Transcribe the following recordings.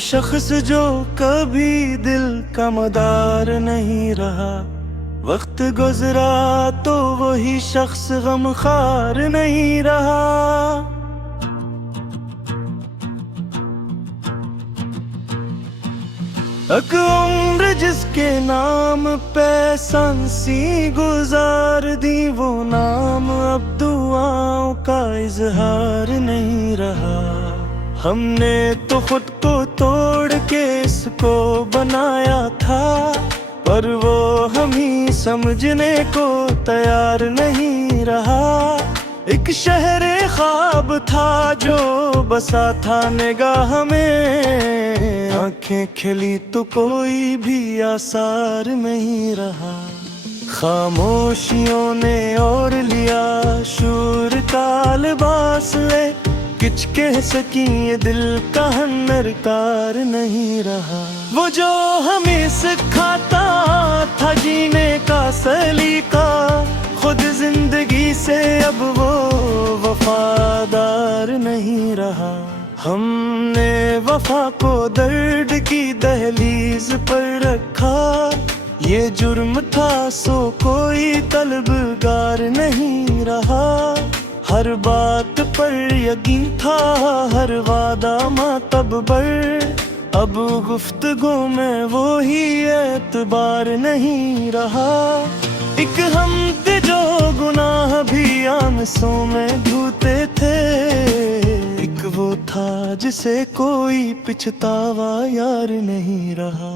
शख्स जो कभी दिल का मदार नहीं रहा, वक्त गुजरा तो वही शख्स गमखार नहीं रहा। एक उम्र जिसके नाम पे सांसी गुजार दी, वो नाम अब दुआओं का इजहार नहीं रहा। हमने तो खुद को तोड़ के इसको बनाया था, पर वो हम ही समझने को तैयार नहीं रहा। एक शहर ख्वाब था जो बसा था निगाह में, आंखें खिली तो कोई भी आसार नहीं रहा। खामोशियों ने और लिया शूर का लिबास ले, किच कह सकी ये दिल का हन्नरकार नहीं रहा। वो जो हमें सिखाता था जीने का सलीका, खुद जिंदगी से अब वो वफादार नहीं रहा। हमने वफा को दर्द की दहलीज पर रखा, ये जुर्म था सो कोई तलबगार नहीं रहा। हर बात पर यकीन था, हर वादा मातबर, अब गुफ्तगू में वो ही एतबार नहीं रहा। एक हम थे जो गुनाह भी आंसू में धोते थे, एक वो था जिसे कोई पछतावा यार नहीं रहा।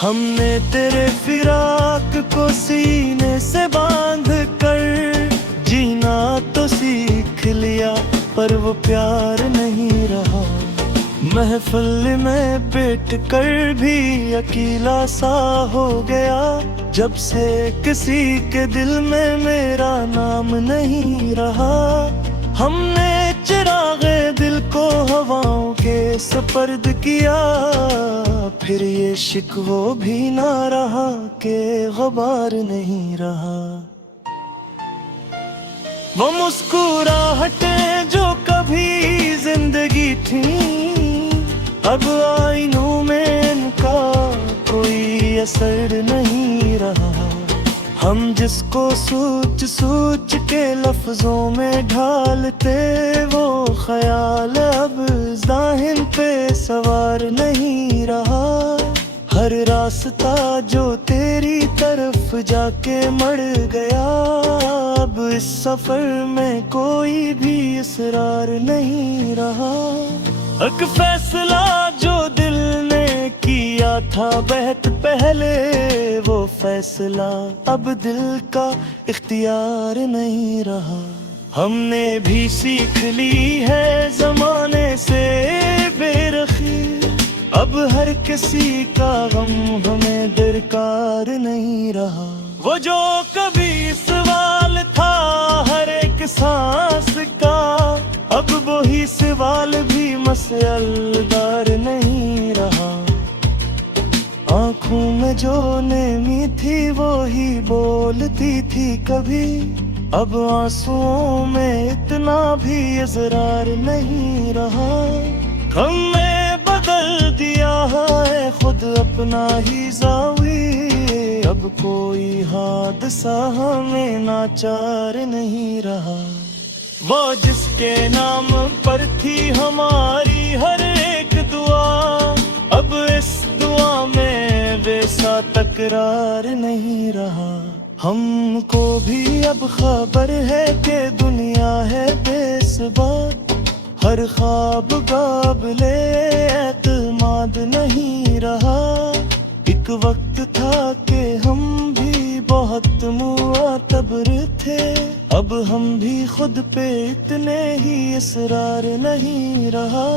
हमने तेरे फिराक को सीने से बांध कर जीना तो सीख लिया, पर वो प्यार नहीं रहा। महफिल में बैठ कर भी अकेला सा हो गया, जब से किसी के दिल में मेरा नाम नहीं रहा। हमने चिरागे दिल को हवाओं के सपर्द किया, फिर ये शिकवो भी ना रहा के गबार नहीं रहा। वो मुस्कुराहटें जो कभी जिंदगी थी, अब आईनों में इनका कोई असर नहीं रहा। हम जिसको सोच सोच के लफ्जों में ढालते, वो ख्याल अब ज़ाहिन पे सवार नहीं रहा। हर रास्ता जो तेरी तरफ जाके मर गया, अब इस सफर में कोई भी इसरार नहीं रहा। एक फैसला जो दिल ने किया था बहुत पहले, वो फैसला अब दिल का इख्तियार नहीं रहा। हमने भी सीख ली है जमाने से बेरखी, अब हर किसी का गम हमें दरकार नहीं रहा। वो जो कभी सवाल था हर एक सांस का, अब वही सवाल भी मसलदार नहीं रहा। आँखों में जो नेमी थी वो ही बोलती थी कभी, अब आंसुओं में इतना भी इजरार नहीं रहा। हमने बदल दिया है खुद अपना ही ज़ावी, अब कोई हादसा हमें नाचार नहीं रहा। वो जिसके नाम पर थी हमारी हर एक दुआ, अब इस दुआ में वैसा तकरार नहीं रहा। हमको भी अब खबर है कि दुनिया है बेसबात, हर ख्वाब काबिले एतमाद नहीं रहा। एक वक्त था कि हम भी बहुत मुआतबर थे, अब हम भी खुद पे इतने ही इसरार नहीं रहा।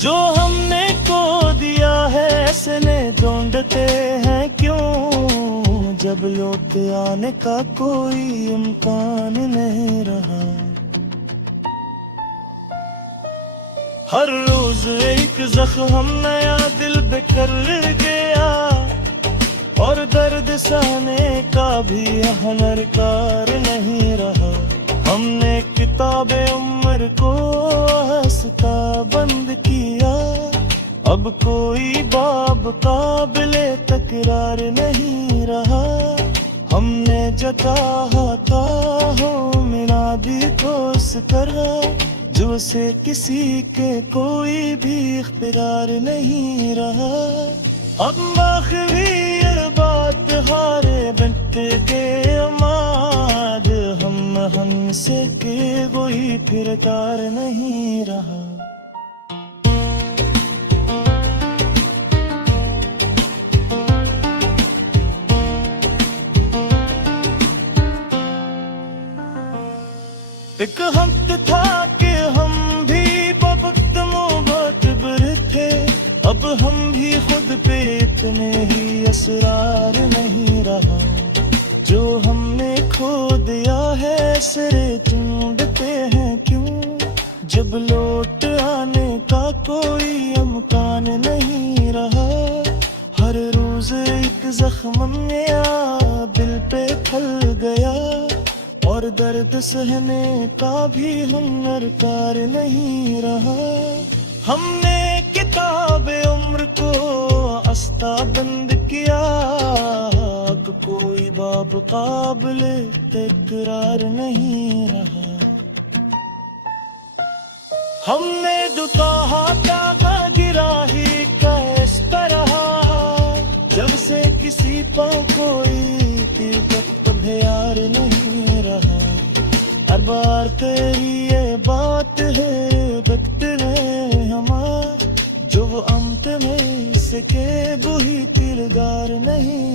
जो हमने को दिया है ऐसने ढूंढते हैं क्यों, जब लौट आने का कोई इम्कान नहीं रहा। हर रोज एक जख्म नया दिल पे कर गया, और दर्द सहने का भी हुनरकार नहीं रहा। हमने किताबे उम्र हुनर को हंसता बंद किया। अब कोई बाब काबिले तकरार नहीं रहा। हमने जताहा था हो मिला भी ठोस कर, जो से किसी के कोई भी इख्तियार नहीं रहा। अब माखवी ये बात हारे बिंत के अमाद, हम से के कोई फिर तार नहीं रहा। एक वक्त था कि हम भी बवक्त मोहब्बर थे, अब हम भी खुद पे इतने ही असरार नहीं रहा। जो हमने खो दिया है सिरे ढूंढते हैं क्यों, जब लौट आने का कोई अमकान नहीं रहा। हर रोज एक जख्म नया दिल पे फल गया, और दर्द सहने का भी हुनर कार नहीं रहा। हमने किताब उम्र को अस्ता बंद किया, अब कोई बाब काबिले तकरार नहीं रहा। हमने दुकाहा ताका गिरा ही कैस तरह, जब से किसी पर कोई वक्त यार नहीं रहा। हर बार तेरी ये बात है वक्त ने हमार, जो वो अंत में सके वही किरदार नहीं